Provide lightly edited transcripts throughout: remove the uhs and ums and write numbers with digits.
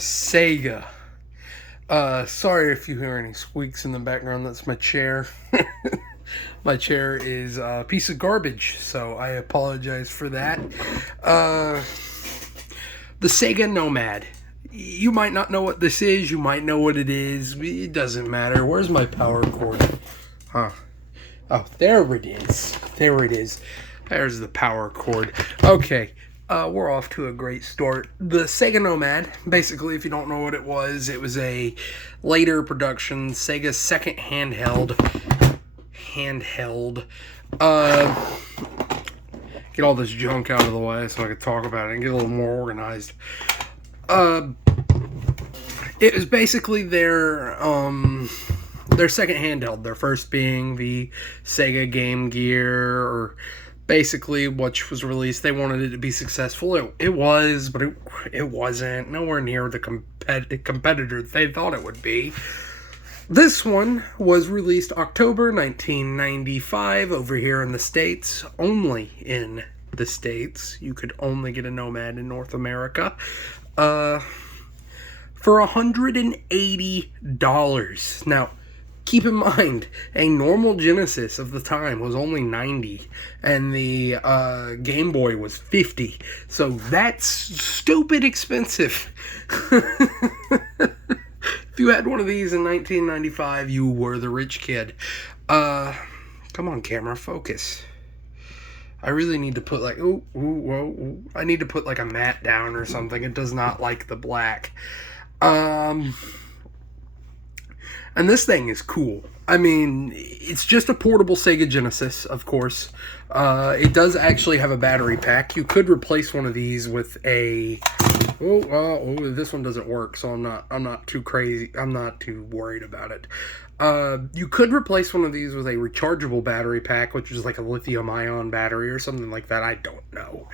Sega. Sorry if you hear any squeaks in the background. That's my chair. My chair is a piece of garbage, so I apologize for that. Uh, the Sega Nomad. You might not know what this is. You might know what it is. It doesn't matter. Where's my power cord? Huh. Oh, there it is. There it is. There's the power cord. Okay. We're off to a great start. The Sega Nomad, basically, if you don't know what it was a later production, Sega's second handheld. Get all this junk out of the way so I can talk about it and get a little more organized. It was basically their second handheld. Their first being the Sega Game Gear, or basically which was released. They wanted it to be successful. It was, but it wasn't. Nowhere near the competitor they thought it would be. This one was released October 1995 over here in the States. Only in the States. You could only get a Nomad in North America. For $180. Now, keep in mind, a normal Genesis of the time was only $90, and the Game Boy was $50. So that's stupid expensive. If you had one of these in 1995, you were the rich kid. Come on, camera, focus. I really need to put I need to put like a mat down or something. It does not like the black. And this thing is cool. I mean, it's just a portable Sega Genesis, of course. It does actually have a battery pack. You could replace one of these with a... this one doesn't work, so I'm not too crazy. I'm not too worried about it. You could replace one of these with a rechargeable battery pack, which is like a lithium-ion battery or something like that. I don't know.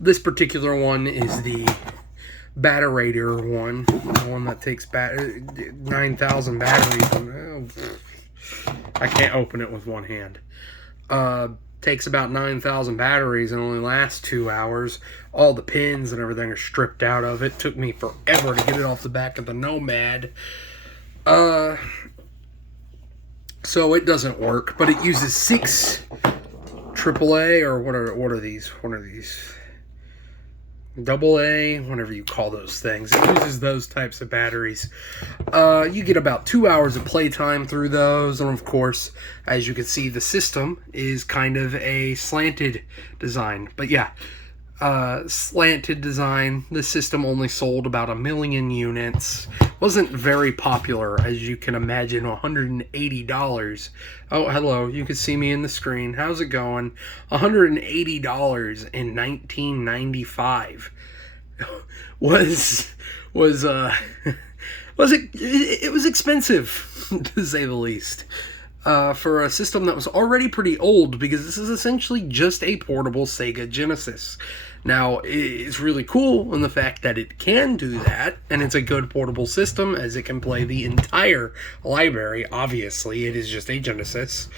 This particular one is the Batterator one, the one that takes 9,000 batteries. I can't open it with one hand. Takes about 9,000 batteries and only lasts 2 hours. All the pins and everything are stripped out of it. Took me forever to get it off the back of the Nomad. So it doesn't work, but it uses 6 AAA, or what are these? What are these? Double A, whatever you call those things. It uses those types of batteries. You get about 2 hours of playtime through those, and of course, as you can see, the system is kind of a slanted design. But yeah, slanted design. The system only sold about 1 million units. Wasn't very popular, as you can imagine. $180. Oh, hello. You can see me in the screen. How's it going? $180 in 1995 was it was expensive, to say the least. For a system that was already pretty old, because this is essentially just a portable Sega Genesis. Now, it's really cool in the fact that it can do that, and it's a good portable system, as it can play the entire library. Obviously, it is just a Genesis,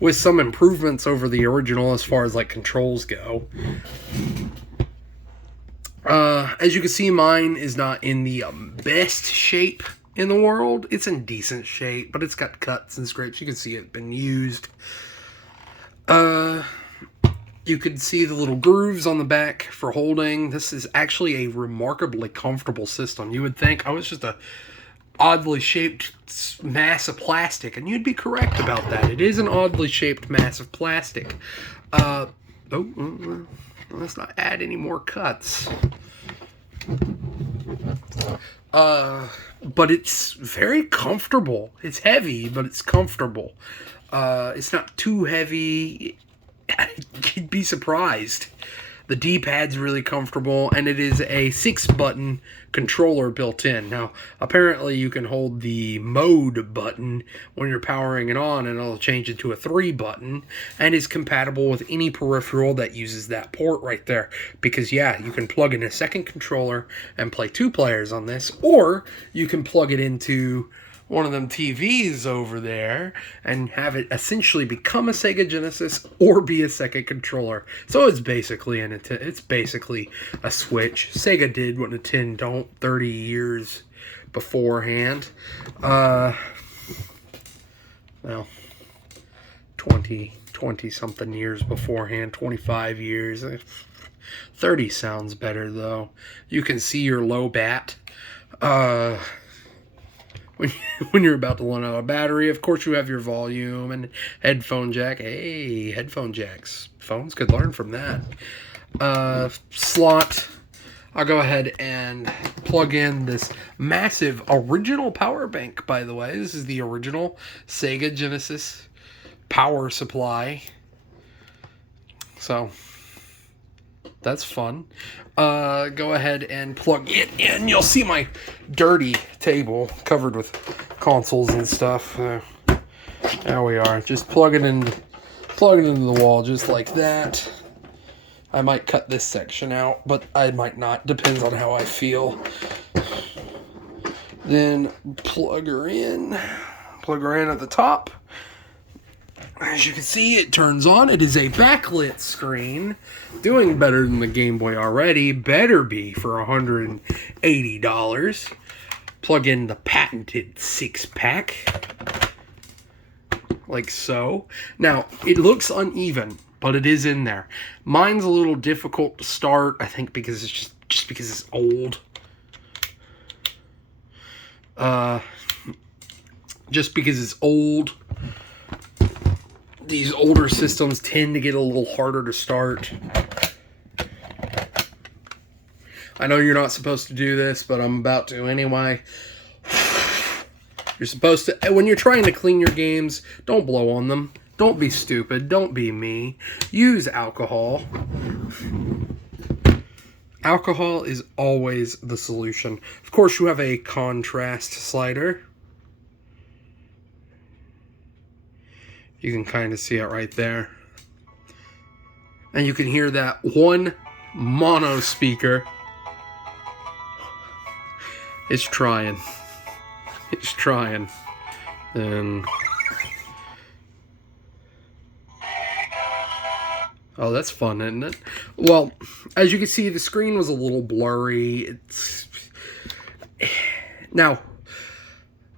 with some improvements over the original as far as, like, controls go. As you can see, mine is not in the best shape in the world. It's in decent shape, but it's got cuts and scrapes. You can see it's been used. You can see the little grooves on the back for holding. This is actually a remarkably comfortable system. You would think, oh, it's just a oddly shaped mass of plastic, and you'd be correct about that. It is an oddly shaped mass of plastic. Let's not add any more cuts. But it's very comfortable. It's heavy, but it's comfortable. It's not too heavy. You'd be surprised. The D-pad's really comfortable, and it is a 6-button controller built in. Now, apparently you can hold the mode button when you're powering it on, and it'll change it to a 3-button, and is compatible with any peripheral that uses that port right there. Because, yeah, you can plug in a second controller and play 2 players on this, or you can plug it into one of them TVs over there and have it essentially become a Sega Genesis or be a second controller. So it's basically it's basically a Switch. Sega did what Nintendo don't 30 years beforehand. Well, 20 something years beforehand, 25 years. 30 sounds better though. You can see your low bat. When you're about to run out of battery, of course you have your volume and headphone jack. Hey, headphone jacks. Phones could learn from that. Slot. I'll go ahead and plug in this massive original power bank, by the way. This is the original Sega Genesis power supply. So, that's fun. Go ahead and plug it in. You'll see my dirty table covered with consoles and stuff. There we are. Just plug it into the wall just like that. I might cut this section out, but I might not. Depends on how I feel. Then plug her in. Plug her in at the top. As you can see, it turns on. It is a backlit screen. Doing better than the Game Boy already. Better be for $180. Plug in the patented 6-pack. Like so. Now, it looks uneven, but it is in there. Mine's a little difficult to start, I think, because it's just because it's old. Just because it's old. These older systems tend to get a little harder to start. I know you're not supposed to do this, but I'm about to anyway. You're supposed to, when you're trying to clean your games, don't blow on them. Don't be stupid. Don't be me. Use alcohol. Alcohol is always the solution. Of course, you have a contrast slider. You can kind of see it right there. And you can hear that one mono speaker. It's trying. It's trying. And oh, that's fun, isn't it? Well, as you can see, the screen was a little blurry. Now,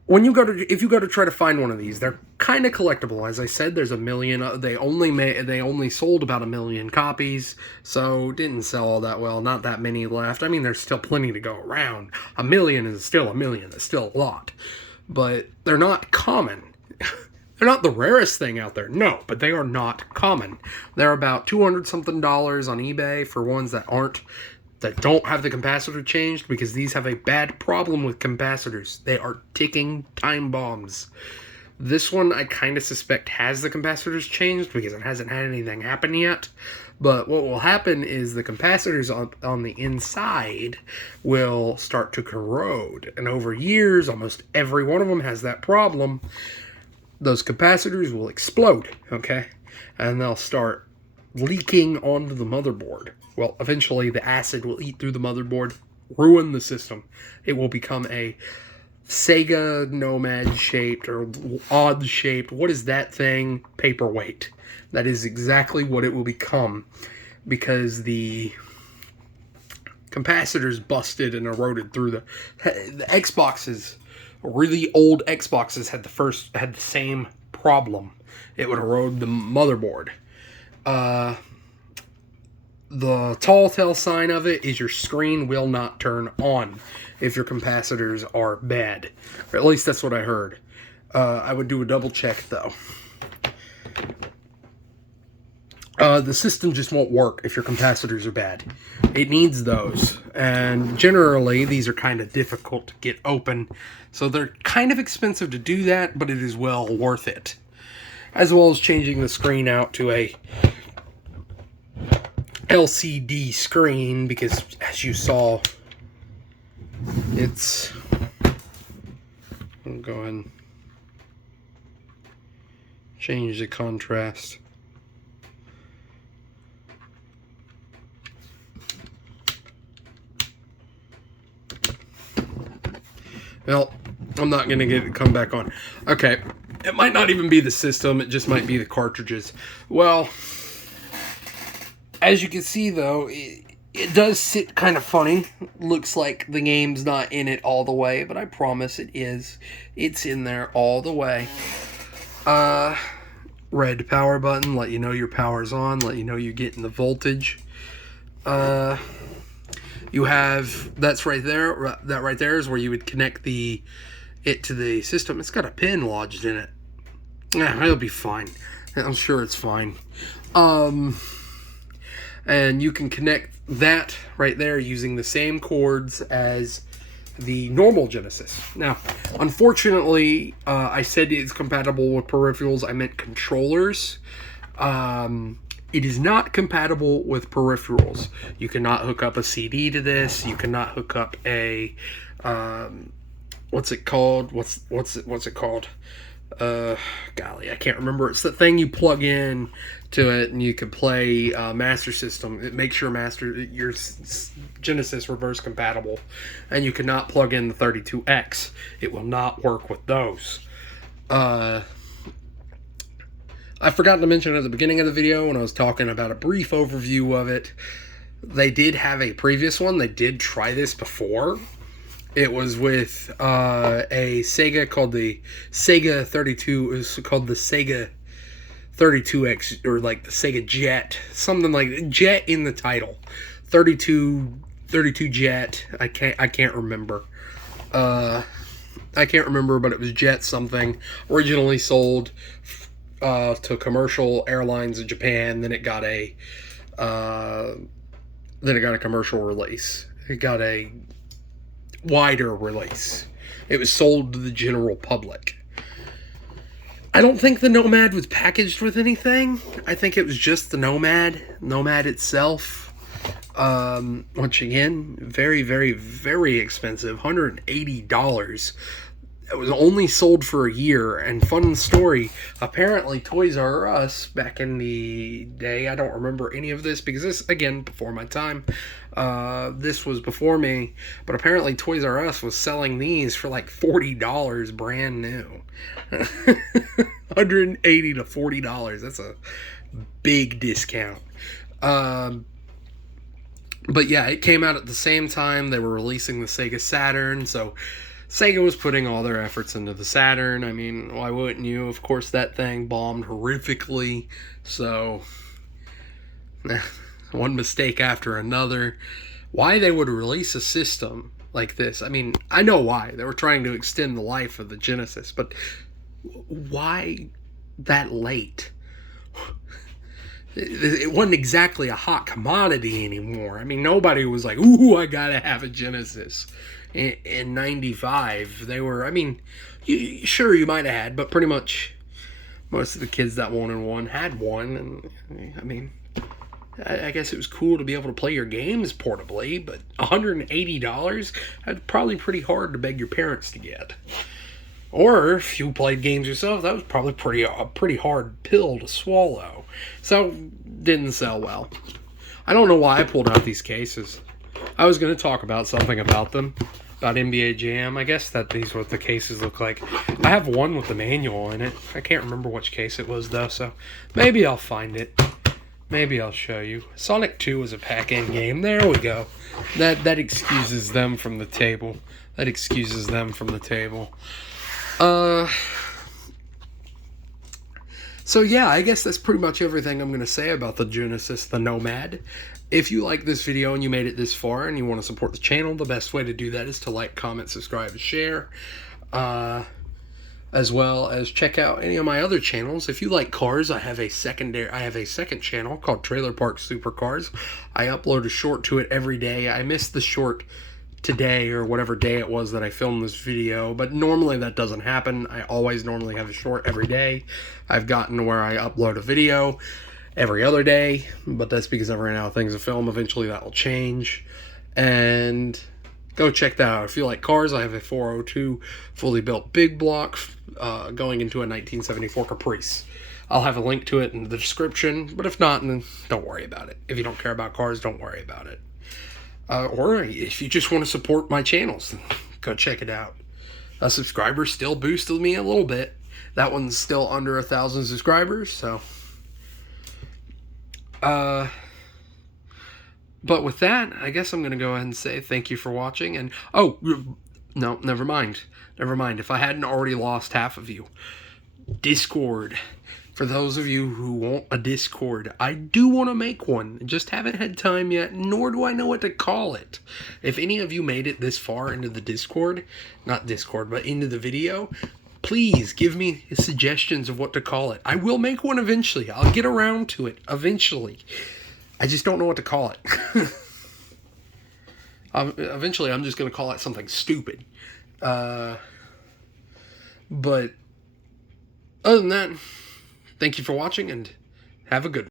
if you go to try to find one of these, they're kind of collectible. As I said, there's a million. They only sold about 1 million copies, so didn't sell all that well. Not that many left. I mean, there's still plenty to go around. 1 million is still 1 million. It's still a lot, but they're not common. They're not the rarest thing out there, no, but they are not common. They're about $200 something on eBay for ones that don't have the capacitor changed, because these have a bad problem with capacitors. They are ticking time bombs. This one I kind of suspect has the capacitors changed because it hasn't had anything happen yet. But what will happen is the capacitors on the inside will start to corrode. And over years, almost every one of them has that problem. Those capacitors will explode, okay? And they'll start leaking onto the motherboard. Well, eventually the acid will eat through the motherboard, ruin the system. It will become a Sega Nomad shaped or odd shaped, what is that thing? Paperweight. That is exactly what it will become, because the capacitors busted and eroded through the Xboxes. Really old Xboxes had the same problem. It would erode the motherboard. The tall tale sign of it is your screen will not turn on if your capacitors are bad. Or at least that's what I heard. I would do a double check though. The system just won't work if your capacitors are bad. It needs those. And generally, these are kind of difficult to get open. So they're kind of expensive to do that, but it is well worth it. As well as changing the screen out to a LCD screen, because as you saw, it's... I'll go ahead and change the contrast. Well, I'm not going to get it come back on. Okay. It might not even be the system. It just might be the cartridges. Well, as you can see, though, it does sit kind of funny. Looks like the game's not in it all the way, but I promise it is. It's in there all the way. Red power button, let you know your power's on, let you know you're getting the voltage. You have, that's right there, that right there is where you would connect it to the system. It's got a pin lodged in it. Yeah, it'll be fine. I'm sure it's fine. And you can connect that right there using the same cords as the normal Genesis. Now, unfortunately, I said it's compatible with peripherals. I meant controllers. It is not compatible with peripherals. You cannot hook up a CD to this. You cannot hook up a what's it called? What's it called? Golly, I can't remember. It's the thing you plug in to it, and you can play Master System. It makes your Genesis reverse compatible, and you cannot plug in the 32X. It will not work with those. I forgot to mention at the beginning of the video when I was talking about a brief overview of it. They did have a previous one. They did try this before. It was with a Sega called the Sega 32. It was called the Sega 32X, or like the Sega Jet, something like Jet in the title. 32 Jet. I can't remember. I can't remember, but it was Jet something. Originally sold to commercial airlines in Japan. Then it got a commercial release. It got a wider release. It was sold to the general public. I don't think the Nomad was packaged with anything. I think it was just the Nomad itself. Once again, very, very, very expensive. $180. It was only sold for a year. And fun story, apparently Toys R Us back in the day, I don't remember any of this because this, again, before my time. This was before me, but apparently Toys R Us was selling these for like $40 brand new. $180 to $40. That's a big discount. But yeah, it came out at the same time they were releasing the Sega Saturn, so Sega was putting all their efforts into the Saturn. I mean, why wouldn't you? Of course, that thing bombed horrifically, so one mistake after another. Why they would release a system like this, I mean, I know why. They were trying to extend the life of the Genesis, but why that late? It wasn't exactly a hot commodity anymore. I mean, nobody was like, ooh, I gotta have a Genesis. In 95, they were, I mean, sure, you might have had, but pretty much most of the kids that wanted one had one. And I mean, I guess it was cool to be able to play your games portably, but $180, that's probably pretty hard to beg your parents to get. Or if you played games yourself, that was probably a pretty hard pill to swallow. So, didn't sell well. I don't know why I pulled out these cases. I was going to talk about something about them, about NBA Jam. I guess that these are what the cases look like. I have one with the manual in it. I can't remember which case it was, though, so maybe I'll find it. Maybe I'll show you. Sonic 2 was a pack-in game. There we go. That excuses them from the table. That excuses them from the table. So yeah, I guess that's pretty much everything I'm going to say about the Genesis, the Nomad. If you like this video and you made it this far and you want to support the channel, the best way to do that is to like, comment, subscribe, and share. As well as check out any of my other channels. If you like cars, I have a second channel called Trailer Park Supercars. I upload a short to it every day. I missed the short today or whatever day it was that I filmed this video, but normally that doesn't happen. I always normally have a short every day. I've gotten to where I upload a video every other day, but that's because I've ran out of things to film. Eventually that will change, and go check that out. If you like cars, I have a 402 fully built big block going into a 1974 Caprice. I'll have a link to it in the description, but if not, then don't worry about it. If you don't care about cars, don't worry about it. Or if you just want to support my channels, go check it out. A subscriber still boosted me a little bit. That one's still under 1,000 subscribers, so. But with that, I guess I'm going to go ahead and say thank you for watching. And, oh, no, never mind. Never mind. If I hadn't already lost half of you. Discord. For those of you who want a Discord, I do want to make one. Just haven't had time yet, nor do I know what to call it. If any of you made it this far into the Discord, not Discord, but into the video, please give me suggestions of what to call it. I will make one eventually. I'll get around to it eventually. I just don't know what to call it. Eventually, I'm just going to call it something stupid. But other than that, thank you for watching and have a good one.